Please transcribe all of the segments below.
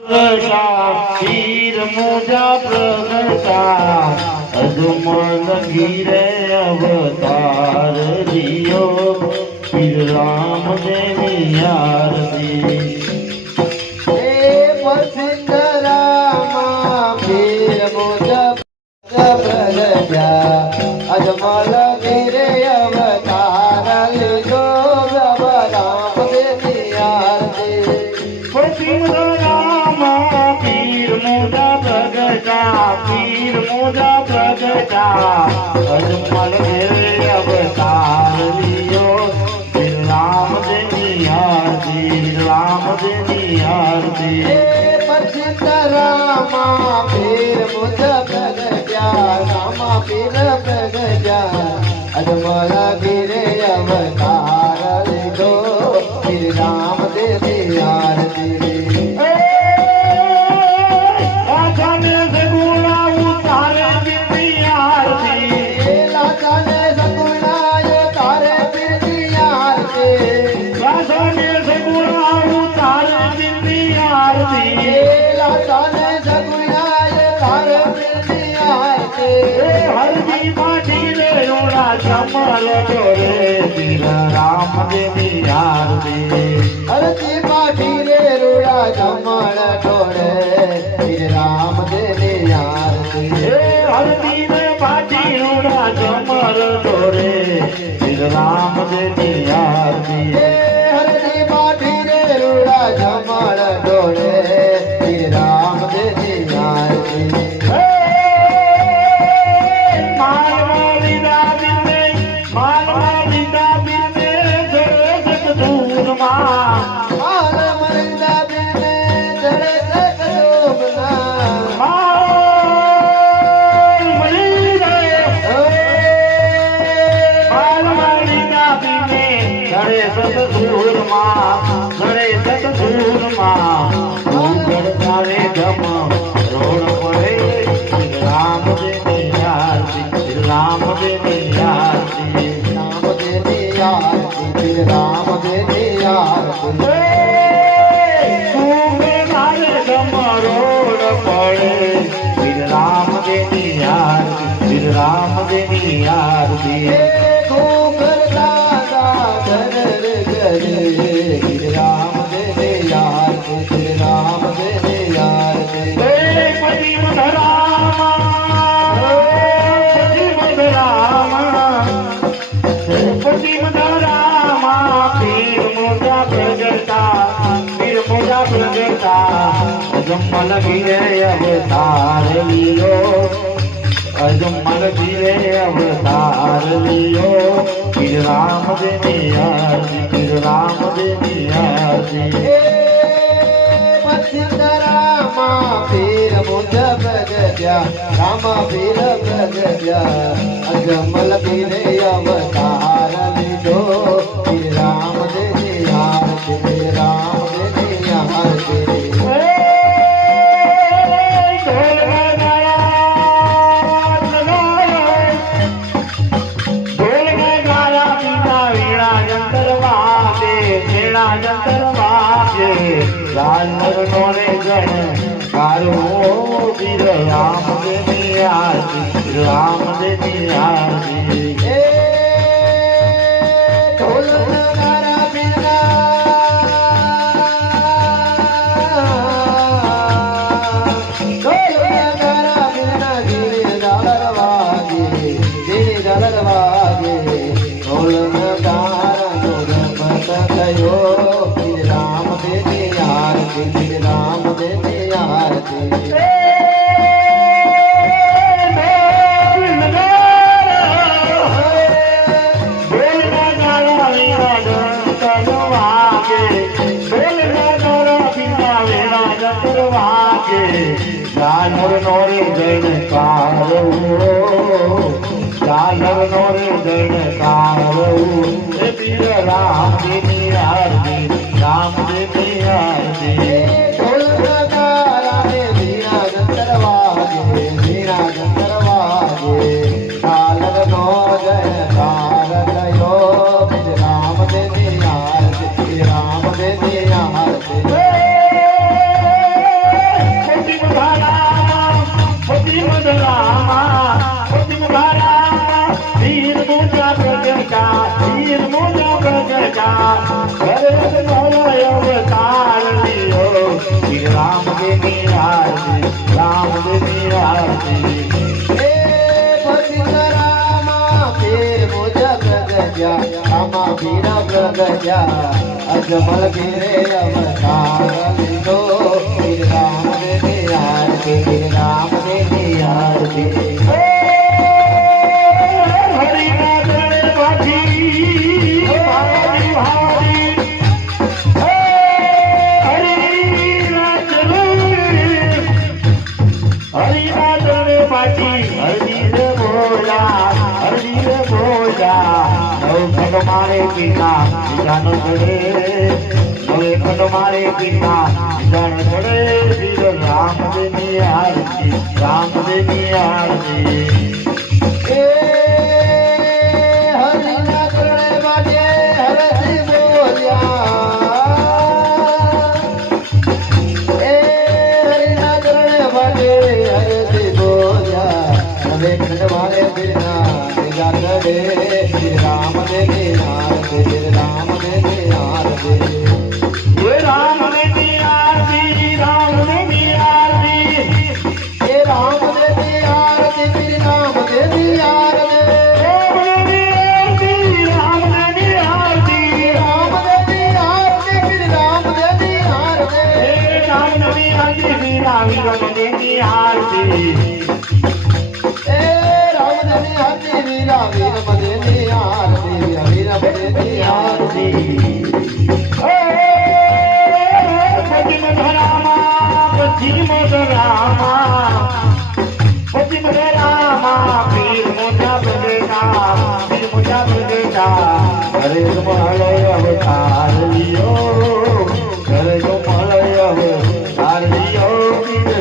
પ્રગટા મોજા પ્રગટા અજમલ ગીરે અવતાર રિયો શ્રી રામ દેવી આરતી. અજમલ ગીરે પ્રગટા અજમલ ગીરે અવતાર દિયો પીર રામ દેવી આરતી રામ દેવી આરતી હે વસુંધરામાં પીર મુજબ પ્રગટ્યા રામા પીર પ્રગટ્યા અજમલ ગીરે અવતાર લીધો શ્રી રામ રામ દેવી. સત દૂરમાં જડે સત દૂરમાં ઉગડ જાવે ધમ રોડ પડે રામ દેવી આરતી રામ દેવી આરતી રામ દેવી આરતી પીર રામ દેવી આરતી હે ઘૂંઘર ધર ગરે પીર રામ દેવી આરતી પીર રામ દેવી આરતી જમલ ગીરે અવતાર લીયો અજમલ ગીરે અવતાર લીયો પીર રામ દેવી આરતી પીર રામ દેવી આરતી હે પીર ગજ્યા રામ પીર પ્રગટ્યા અજમલ પીરે અવતાર લીધો શ્રી રામ નોરે ગણ કારો વીર રામ દેવી આરતી રામ દેવી આરતી હે ઢોલ નગારા બીના દેવી આરતી જાનર નોરે જૈન કારો જાનર નોરે જૈન કારો એ પીર રામ દેવી આરતી રામ દેવી આરતી અજમલ ગિરે અવતાર લીધો શ્રી રામ દેવી આરતી શ્રી રામ દેવી આરતી પિતા જણ જડે હવે કદ મારે પિતા જણ જડે રામદેવની આરતી રામદેવની આરતી.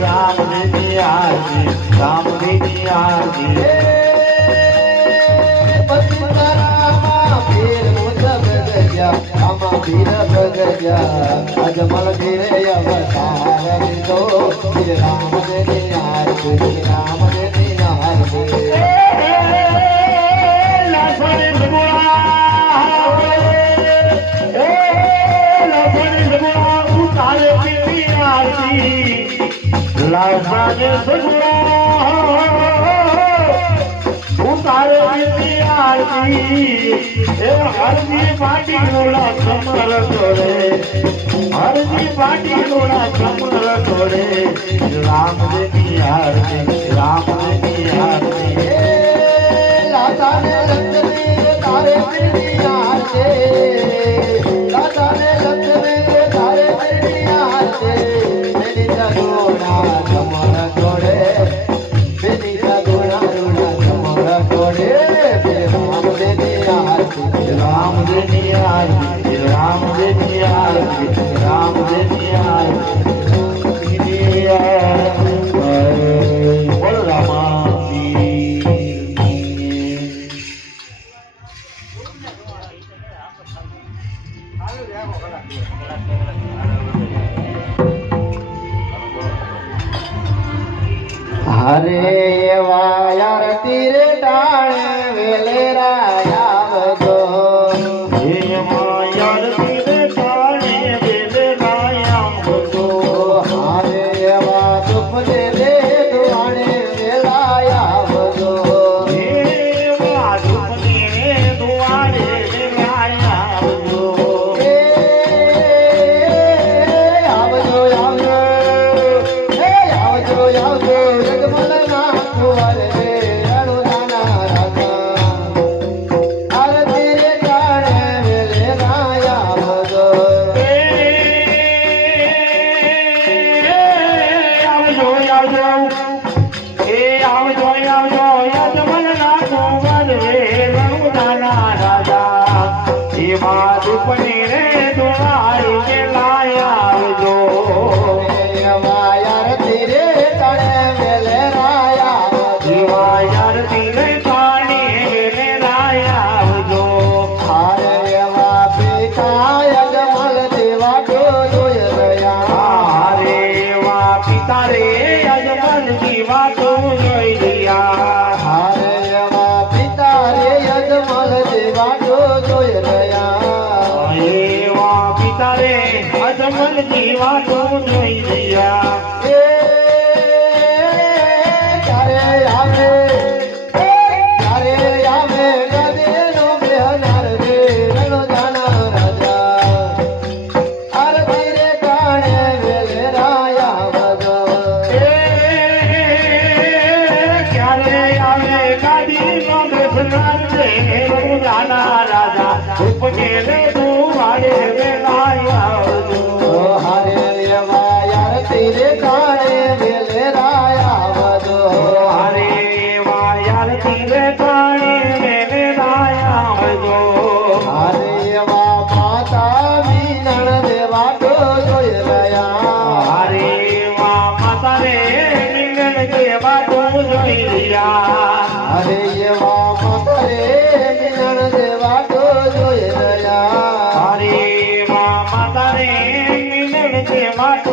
રામની આજી રામની આજી ગજા આમાં ભીર ગજા અજમલ ઘેરે અવતાર લીધો શ્રી રામ ને હાર શ્રી રામ ને હાર તારે દીદી આરતી એ હરજી પાટી ગોળા સમર તોડે હરજી પાટી ગોળા સમર તોડે રામ દેવી આરતી રામ દેવી આરતી લાતા ને લક્ષ્મી, તારે દીદી આરતી લાતા ને લક્ષ્મી, તારે દીદી ક્યારે આવે ગાડી નો ಮಾತು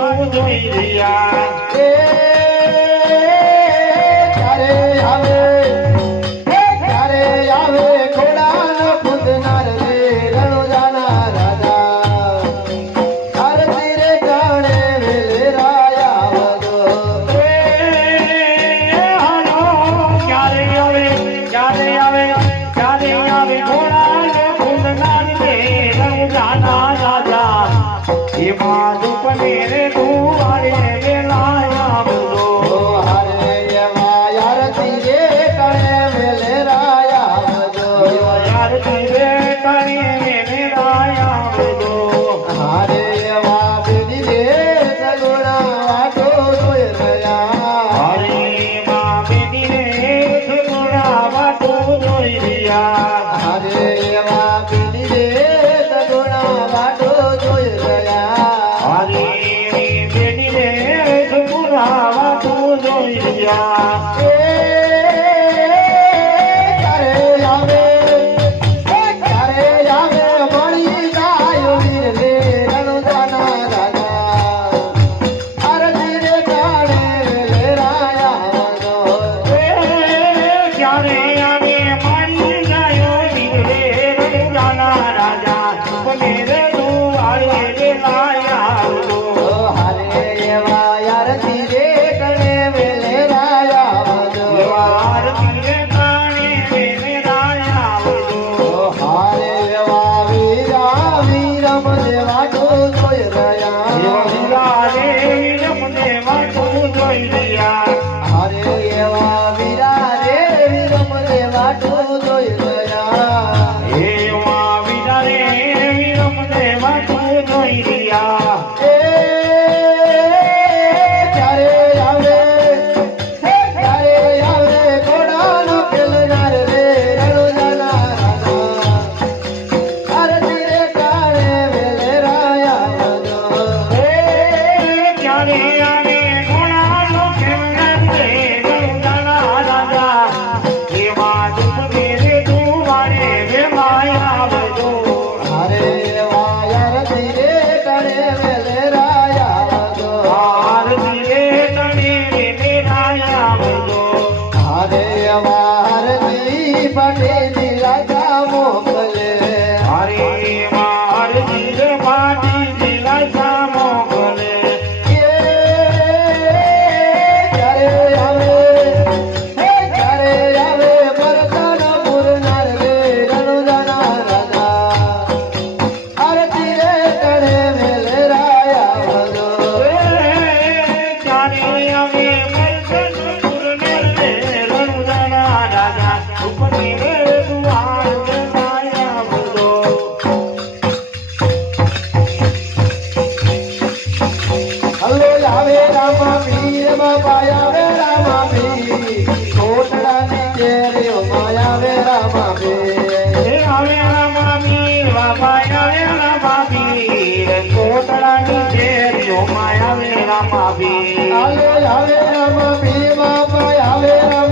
રોમાય આવે રામા બી આવે આવે રામા બી બાપા આવે રામા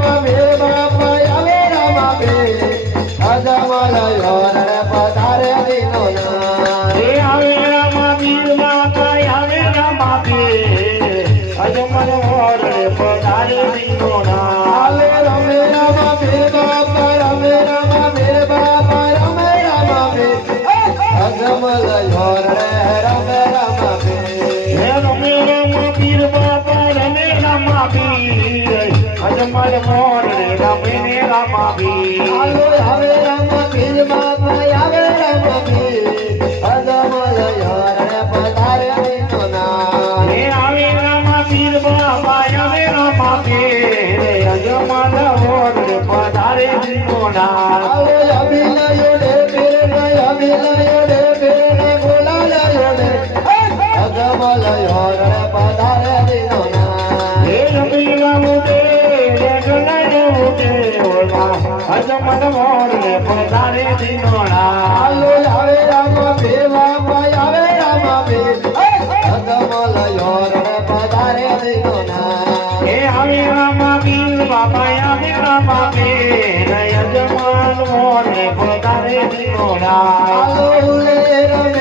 Алло, પામે યજમાન મોને પધારે નિરોડા આલો રે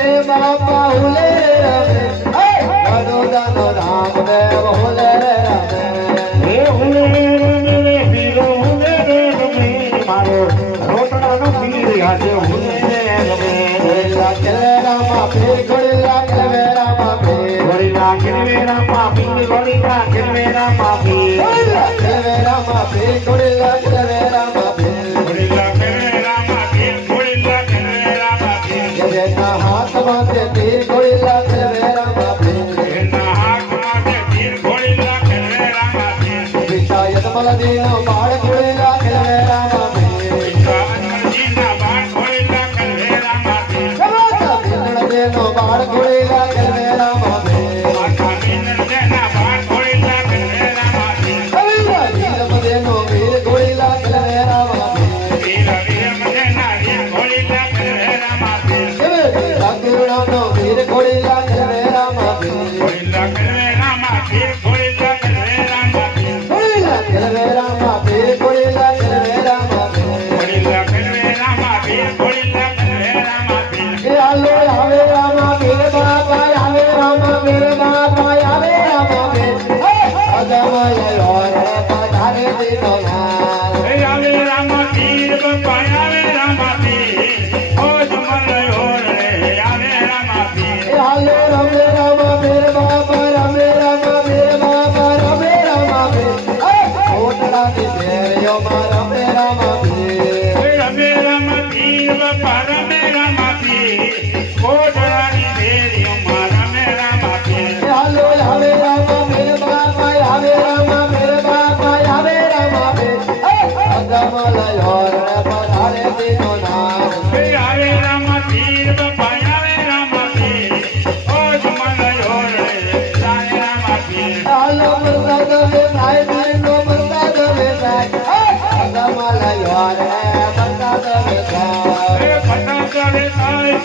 રામ રામ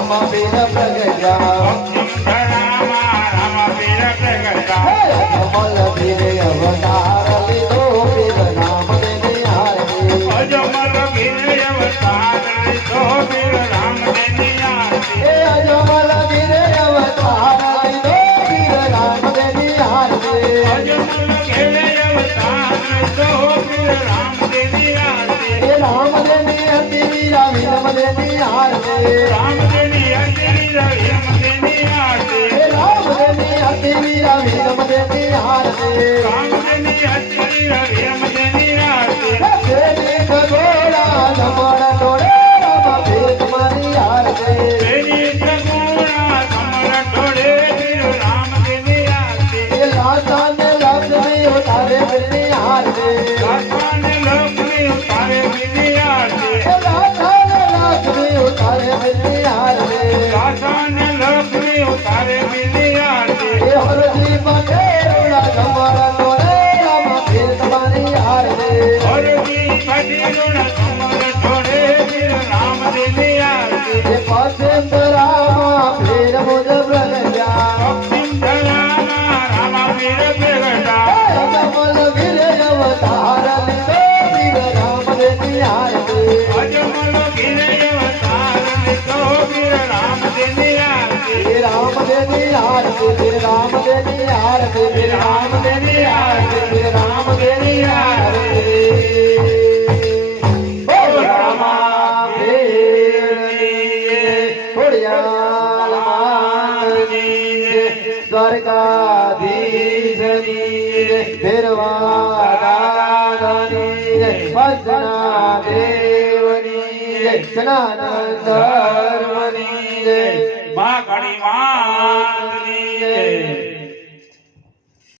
રામ પીર પ્રગટ્યા રામ પીર રવિ રમદેની આરતી રામદેની હરિ રવિ રમદેની આરતી રામદેની હરિ રવિ રમદેની આરતી રામદેની હરિ રવિ રમદેની આરતી દેવી ગોળા ધમણા